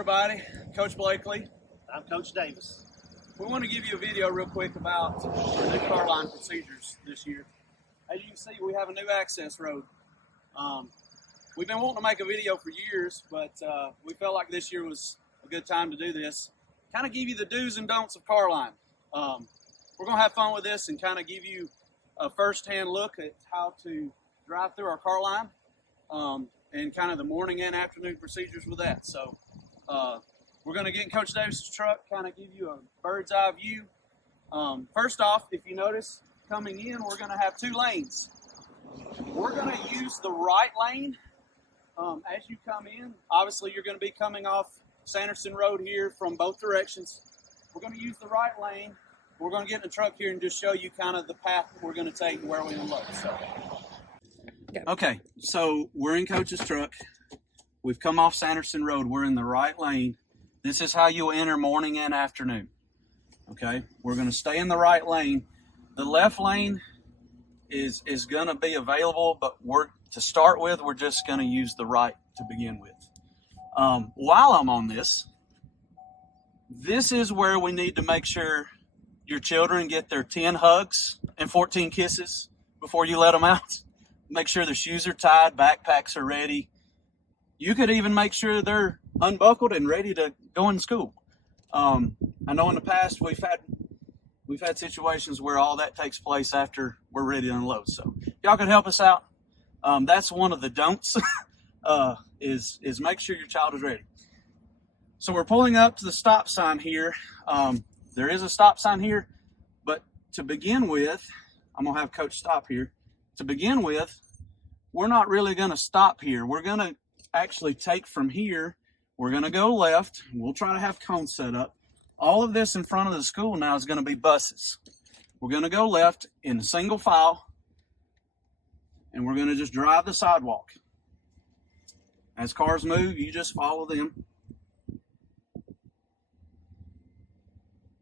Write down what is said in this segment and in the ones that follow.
everybody, Coach Blakely. I'm Coach Davis. We want to give you a video real quick about our new car line procedures this year. As you can see, we have a new access road. We've been wanting to make a video for years, but we felt like this year was a good time to do this. Kind of give you the do's and don'ts of car line. We're going to have fun with this and kind of give you a first-hand look at how to drive through our car line and kind of the morning and afternoon procedures with that. So we're going to get in Coach Davis' truck, kind of give you a bird's eye view. First off, if you notice, coming in, we're going to have two lanes. We're going to use the right lane as you come in. Obviously, you're going to be coming off Sanderson Road here from both directions. We're going to use the right lane. We're going to get in the truck here and just show you kind of the path we're going to take and where we unload. Okay, so we're in Coach's truck. We've come off Sanderson Road. We're in the right lane. This is how you'll enter morning and afternoon. Okay, we're going to stay in the right lane. The left lane is going to be available, but to start with, we're just going to use the right to begin with. While I'm on this is where we need to make sure your children get their 10 hugs and 14 kisses before you let them out. Make sure their shoes are tied, backpacks are ready. You could even make sure they're unbuckled and ready to go in school. I know in the past we've had situations where all that takes place after we're ready to unload. So y'all can help us out. That's one of the don'ts is make sure your child is ready. So we're pulling up to the stop sign here. There is a stop sign here, but to begin with, I'm gonna have Coach stop here. To begin with, we're not really gonna stop here. We're gonna actually take from here. We're gonna go left. We'll try to have cones set up. All of this in front of the school now is gonna be buses. We're gonna go left in a single file, and we're gonna just drive the sidewalk. As cars move, you just follow them.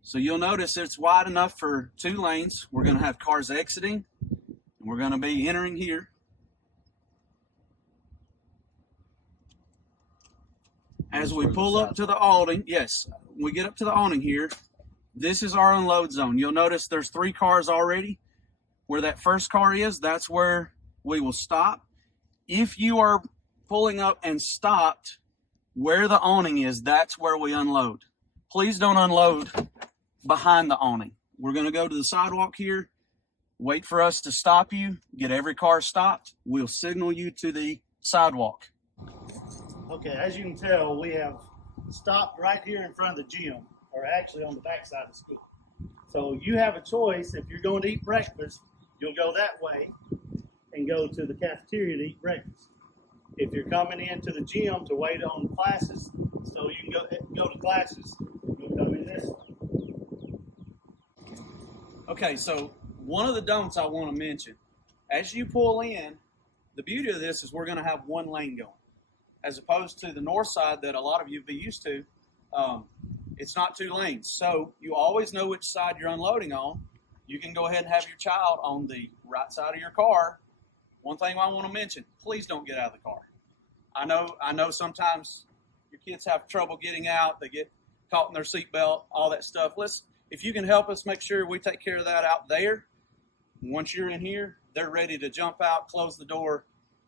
So you'll notice it's wide enough for two lanes. We're going to have cars exiting, and we're going to be entering here. As we pull up to the awning, yes, when we get up to the awning here, this is our unload zone. You'll notice there's 3 cars already. Where that first car is, that's where we will stop. If you are pulling up and stopped where the awning is, that's where we unload. Please don't unload behind the awning. We're going to go to the sidewalk here, wait for us to stop you, get every car stopped. We'll signal you to the sidewalk. Okay, as you can tell, we have stopped right here in front of the gym, or actually on the back side of the school. So you have a choice. If you're going to eat breakfast, you'll go that way and go to the cafeteria to eat breakfast. If you're coming into the gym to wait on classes, so you can go to classes, you'll come in this way. Okay, so one of the don'ts I want to mention, as you pull in, the beauty of this is we're going to have one lane going. As opposed to the north side that a lot of you be used to, it's not 2 lanes. So you always know which side you're unloading on. You can go ahead and have your child on the right side of your car. One thing I want to mention, please don't get out of the car. I know sometimes your kids have trouble getting out. They get caught in their seatbelt, all that stuff. If you can help us make sure we take care of that out there, once you're in here, they're ready to jump out, close the door,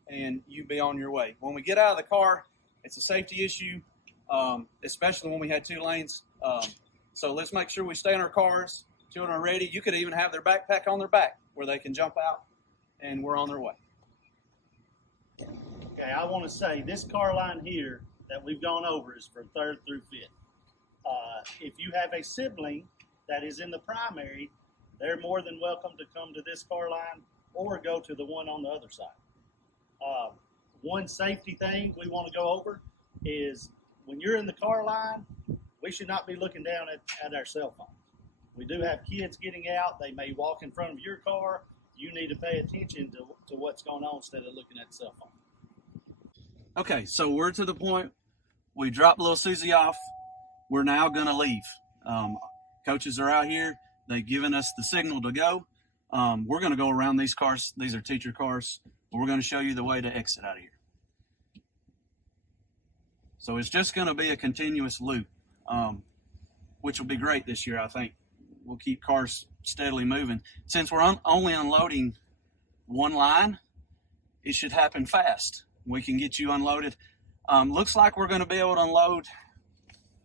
and you be on your way. When we get out of the car, it's a safety issue, especially when we had 2 lanes. So let's make sure we stay in our cars. Children are ready. You could even have their backpack on their back where they can jump out, and we're on their way. Okay, I want to say this car line here that we've gone over is for 3rd through 5th. If you have a sibling that is in the primary, they're more than welcome to come to this car line or go to the one on the other side. One safety thing we want to go over is when you're in the car line, we should not be looking down at our cell phones. We do have kids getting out. They may walk in front of your car. You need to pay attention to what's going on instead of looking at the cell phone. Okay, so we're to the point. We dropped little Susie off. We're now going to leave. Coaches are out here. They've given us the signal to go. We're going to go around these cars. These are teacher cars. We're going to show you the way to exit out of here. So it's just going to be a continuous loop, which will be great this year, I think. We'll keep cars steadily moving. Since we're only unloading one line, it should happen fast. We can get you unloaded. Looks like we're going to be able to unload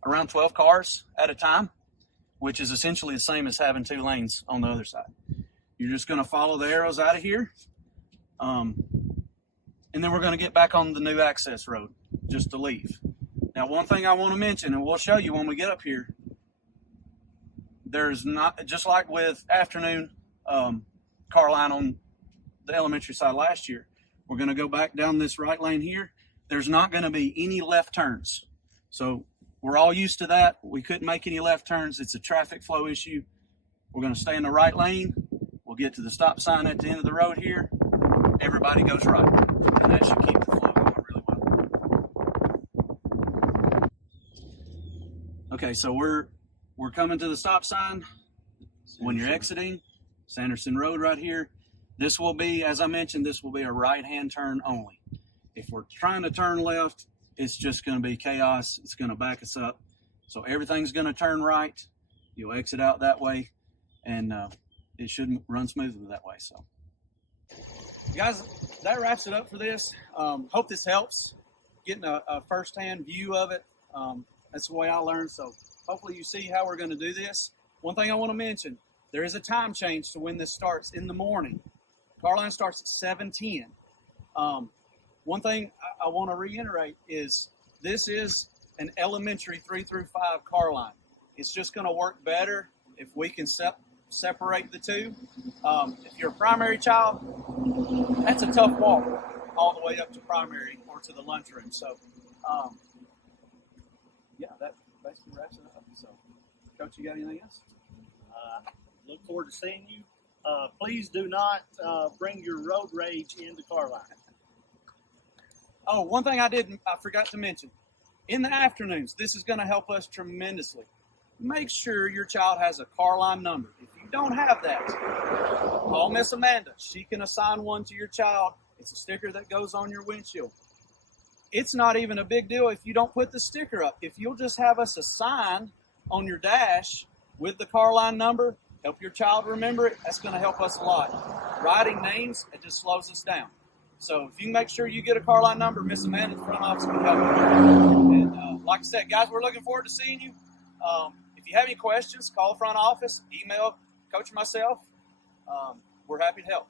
around 12 cars at a time, which is essentially the same as having 2 lanes on the other side. You're just going to follow the arrows out of here. And then we're going to get back on the new access road just to leave. Now, one thing I want to mention, and we'll show you when we get up here, there's not, just like with afternoon car line on the elementary side last year, we're going to go back down this right lane here. There's not going to be any left turns. So we're all used to that. We couldn't make any left turns. It's a traffic flow issue. We're going to stay in the right lane. We'll get to the stop sign at the end of the road here. Everybody goes right. And that should keep the flow going really well. Okay, so we're coming to the stop sign. When you're exiting, Sanderson Road right here. This will be, as I mentioned, this will be a right-hand turn only. If we're trying to turn left, it's just going to be chaos. It's going to back us up. So everything's going to turn right. You'll exit out that way, and it should run smoothly that way. So, guys, that wraps it up for this. Hope this helps, getting a first-hand view of it. That's the way I learned. So hopefully you see how we're going to do this. One thing I want to mention, there is a time change to when this starts in the morning. Car line starts at 7:10. One thing I want to reiterate is this is an elementary 3 through 5 car line. It's just going to work better if we can separate the two. If you're a primary child, that's a tough walk all the way up to primary or to the lunchroom. So, yeah, that basically wraps it up. So, Coach, you got anything else? Look forward to seeing you. Please do not bring your road rage into car line. Oh, one thing I forgot to mention. In the afternoons, this is going to help us tremendously. Make sure your child has a car line number. If you don't have that, call Miss Amanda. She can assign one to your child. It's a sticker that goes on your windshield. It's not even a big deal if you don't put the sticker up. If you'll just have us a sign on your dash with the car line number, help your child remember it, that's going to help us a lot. Writing names, it just slows us down. So if you make sure you get a car line number, Miss Amanda at the front office can help you. And like I said, guys, we're looking forward to seeing you. If you have any questions, call the front office, email Coach or myself. We're happy to help.